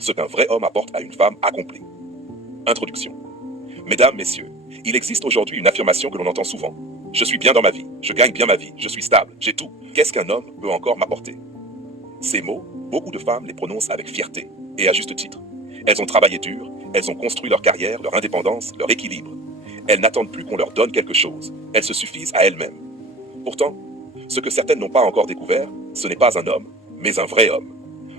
Ce qu'un vrai homme apporte à une femme accomplie. Introduction. Mesdames, messieurs, il existe aujourd'hui une affirmation que l'on entend souvent. Je suis bien dans ma vie, je gagne bien ma vie, je suis stable, j'ai tout. Qu'est-ce qu'un homme peut encore m'apporter? Ces mots, beaucoup de femmes les prononcent avec fierté, et à juste titre. Elles ont travaillé dur, elles ont construit leur carrière, leur indépendance, leur équilibre. Elles n'attendent plus qu'on leur donne quelque chose, elles se suffisent à elles-mêmes. Pourtant, ce que certaines n'ont pas encore découvert, ce n'est pas un homme, mais un vrai homme.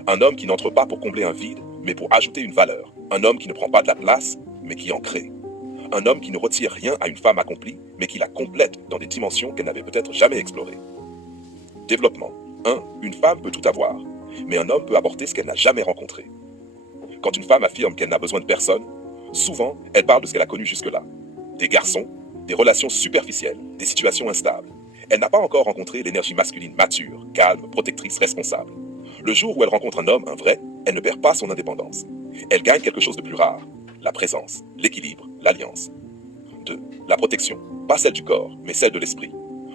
Un homme qui n'entre pas pour combler un vide, mais pour ajouter une valeur. Un homme qui ne prend pas de la place, mais qui en crée. Un homme qui ne retire rien à une femme accomplie, mais qui la complète dans des dimensions qu'elle n'avait peut-être jamais explorées. Développement. 1. Une femme peut tout avoir, mais un homme peut apporter ce qu'elle n'a jamais rencontré. Quand une femme affirme qu'elle n'a besoin de personne, souvent, elle parle de ce qu'elle a connu jusque-là. Des garçons, des relations superficielles, des situations instables. Elle n'a pas encore rencontré l'énergie masculine mature, calme, protectrice, responsable. Le jour où elle rencontre un homme, un vrai, elle ne perd pas son indépendance. Elle gagne quelque chose de plus rare, la présence, l'équilibre, l'alliance. 2. La protection, pas celle du corps, mais celle de l'esprit.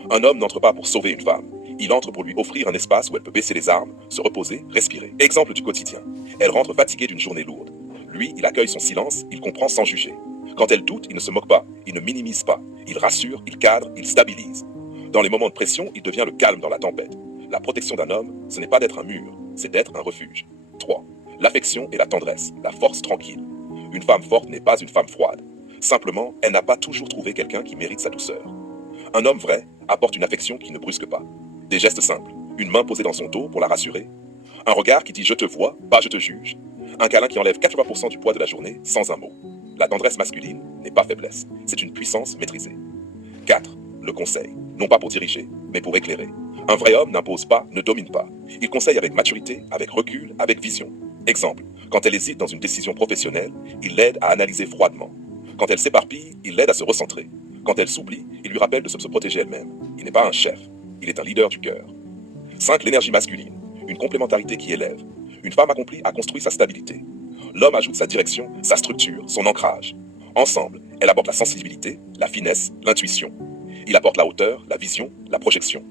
Un homme n'entre pas pour sauver une femme, il entre pour lui offrir un espace où elle peut baisser les armes, se reposer, respirer. Exemple du quotidien, elle rentre fatiguée d'une journée lourde. Lui, il accueille son silence, il comprend sans juger. Quand elle doute, il ne se moque pas, il ne minimise pas, il rassure, il cadre, il stabilise. Dans les moments de pression, il devient le calme dans la tempête. La protection d'un homme, ce n'est pas d'être un mur, c'est d'être un refuge. 3. L'affection et la tendresse, la force tranquille. Une femme forte n'est pas une femme froide. Simplement, elle n'a pas toujours trouvé quelqu'un qui mérite sa douceur. Un homme vrai apporte une affection qui ne brusque pas. Des gestes simples, une main posée dans son dos pour la rassurer. Un regard qui dit je te vois, pas je te juge. Un câlin qui enlève 80% du poids de la journée sans un mot. La tendresse masculine n'est pas faiblesse, c'est une puissance maîtrisée. 4. Le conseil, non pas pour diriger, mais pour éclairer. Un vrai homme n'impose pas, ne domine pas. Il conseille avec maturité, avec recul, avec vision. Exemple, quand elle hésite dans une décision professionnelle, il l'aide à analyser froidement. Quand elle s'éparpille, il l'aide à se recentrer. Quand elle s'oublie, il lui rappelle de se protéger elle-même. Il n'est pas un chef, il est un leader du cœur. 5. L'énergie masculine, une complémentarité qui élève. Une femme accomplie a construit sa stabilité. L'homme ajoute sa direction, sa structure, son ancrage. Ensemble, elle apporte la sensibilité, la finesse, l'intuition. Il apporte la hauteur, la vision, la projection.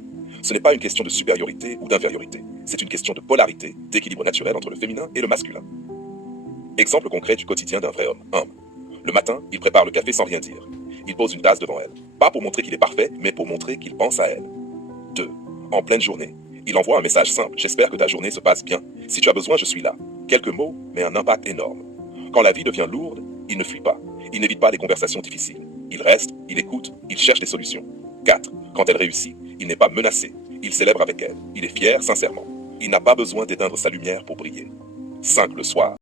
Ce n'est pas une question de supériorité ou d'infériorité. C'est une question de polarité, d'équilibre naturel entre le féminin et le masculin. Exemple concret du quotidien d'un vrai homme. 1. Le matin, il prépare le café sans rien dire. Il pose une tasse devant elle. Pas pour montrer qu'il est parfait, mais pour montrer qu'il pense à elle. 2. En pleine journée, il envoie un message simple. J'espère que ta journée se passe bien. Si tu as besoin, je suis là. Quelques mots, mais un impact énorme. Quand la vie devient lourde, il ne fuit pas. Il n'évite pas les conversations difficiles. Il reste, il écoute, il cherche des solutions. 4. Quand elle réussit, il n'est pas menacé. Il célèbre avec elle. Il est fier sincèrement. Il n'a pas besoin d'éteindre sa lumière pour briller. 5. Le soir.